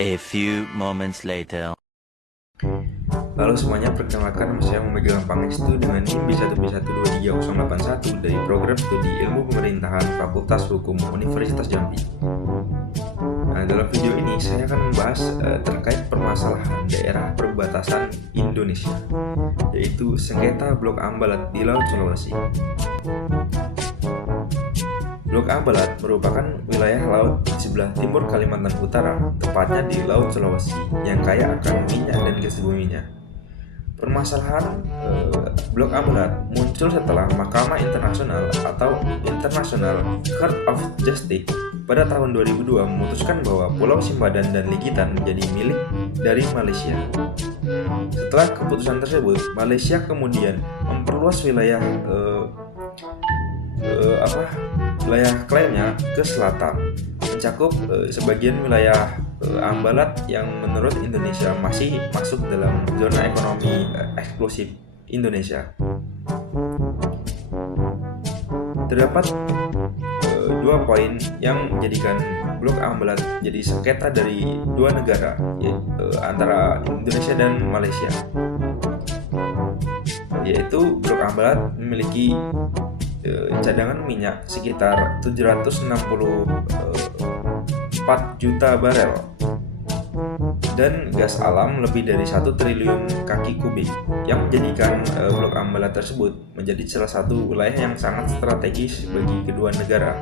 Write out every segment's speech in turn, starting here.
A few moments later. Halo semuanya, perkenalkan nama saya Muhammad Pangestu dengan NIM B1B1233081 dari Program Studi Ilmu Pemerintahan Fakultas Hukum Universitas Jambi. Nah, dalam video ini saya akan membahas terkait permasalahan daerah perbatasan Indonesia, yaitu sengketa Blok Ambalat di Laut Sulawesi. Blok Ambalat merupakan wilayah laut di sebelah timur Kalimantan Utara, tepatnya di Laut Sulawesi, yang kaya akan minyak dan gas buminya. Permasalahan Blok Ambalat muncul setelah Mahkamah Internasional atau International Court of Justice pada tahun 2002 memutuskan bahwa Pulau Simbadan dan Ligitan menjadi milik dari Malaysia. Setelah keputusan tersebut, Malaysia kemudian memperluas wilayah klaimnya ke selatan, mencakup sebagian wilayah Ambalat yang menurut Indonesia masih masuk dalam zona ekonomi eksklusif Indonesia. Terdapat dua poin yang menjadikan Blok Ambalat jadi sengketa dari dua negara, antara Indonesia dan Malaysia, yaitu Blok Ambalat memiliki cadangan minyak sekitar 764 juta barel dan gas alam lebih dari 1 triliun kaki kubik, yang menjadikan Blok Ambalat tersebut menjadi salah satu wilayah yang sangat strategis bagi kedua negara.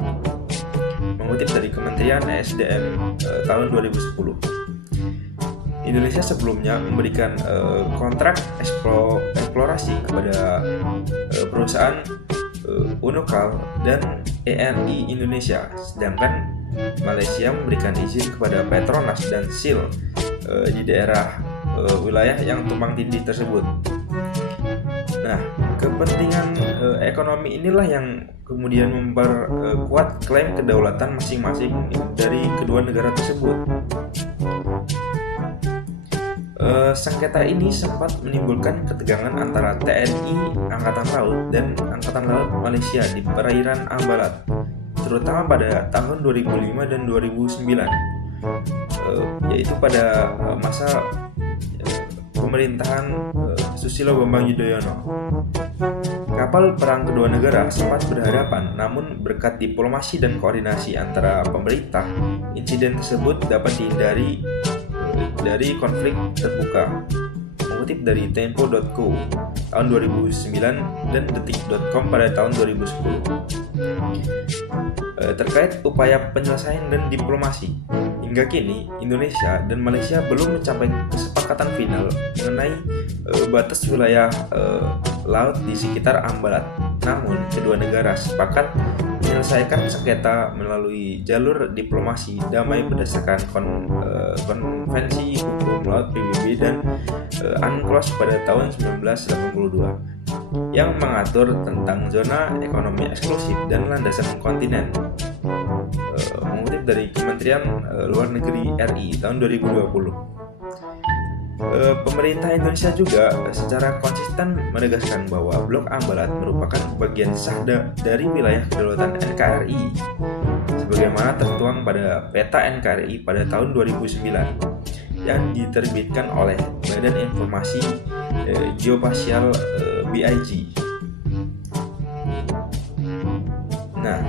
Mengutip dari Kementerian ESDM tahun 2010, Indonesia sebelumnya memberikan kontrak eksplorasi kepada perusahaan Unokal dan ENI Indonesia, sedangkan Malaysia memberikan izin kepada Petronas dan SEAL di daerah wilayah yang tumpang tindih tersebut. Nah, kepentingan ekonomi inilah yang kemudian memperkuat klaim kedaulatan masing-masing dari kedua negara tersebut. Sengketa ini sempat menimbulkan ketegangan antara TNI Angkatan Laut dan Angkatan Laut Malaysia di perairan Ambalat, terutama pada tahun 2005 dan 2009, yaitu pada masa pemerintahan Susilo Bambang Yudhoyono. Kapal perang kedua negara sempat berhadapan, namun berkat diplomasi dan koordinasi antara pemerintah, insiden tersebut dapat dihindari dari konflik terbuka. Mengutip dari Tempo.co tahun 2009 dan Detik.com pada tahun 2010. Terkait upaya penyelesaian dan diplomasi, hingga kini Indonesia dan Malaysia belum mencapai kesepakatan final mengenai batas wilayah laut di sekitar Ambalat. Namun, kedua negara sepakat menyelesaikan sengketa melalui jalur diplomasi damai berdasarkan Konvensi Hukum Laut PBB dan UNCLOS pada tahun 1982 yang mengatur tentang zona ekonomi eksklusif dan landasan kontinen. Mengutip dari Kementerian Luar Negeri RI tahun 2020. Pemerintah Indonesia juga secara konsisten menegaskan bahwa Blok Ambalat merupakan bagian sah dari wilayah kedaulatan NKRI sebagaimana tertuang pada peta NKRI pada tahun 2009 yang diterbitkan oleh Badan Informasi Geospasial BIG. Nah,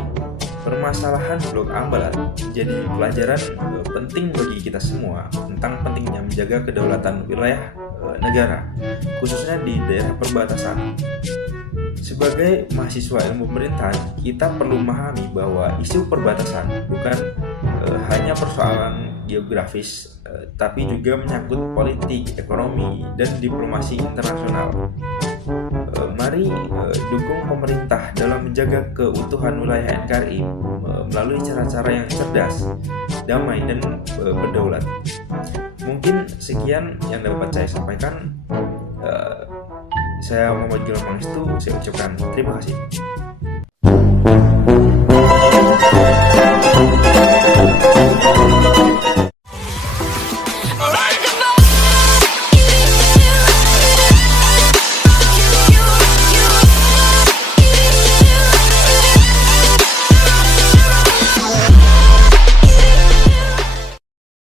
permasalahan Blok Ambalat menjadi pelajaran penting bagi kita semua tentang pentingnya menjaga kedaulatan wilayah negara, khususnya di daerah perbatasan. Sebagai mahasiswa ilmu pemerintahan, kita perlu memahami bahwa isu perbatasan bukan hanya persoalan geografis, tapi juga menyangkut politik, ekonomi, dan diplomasi internasional. Mari dukung pemerintah dalam menjaga keutuhan wilayah NKRI melalui cara-cara yang cerdas, damai, dan berdaulat. Mungkin sekian yang dapat saya sampaikan. Saya Muhammad Pangestu, saya ucapkan terima kasih.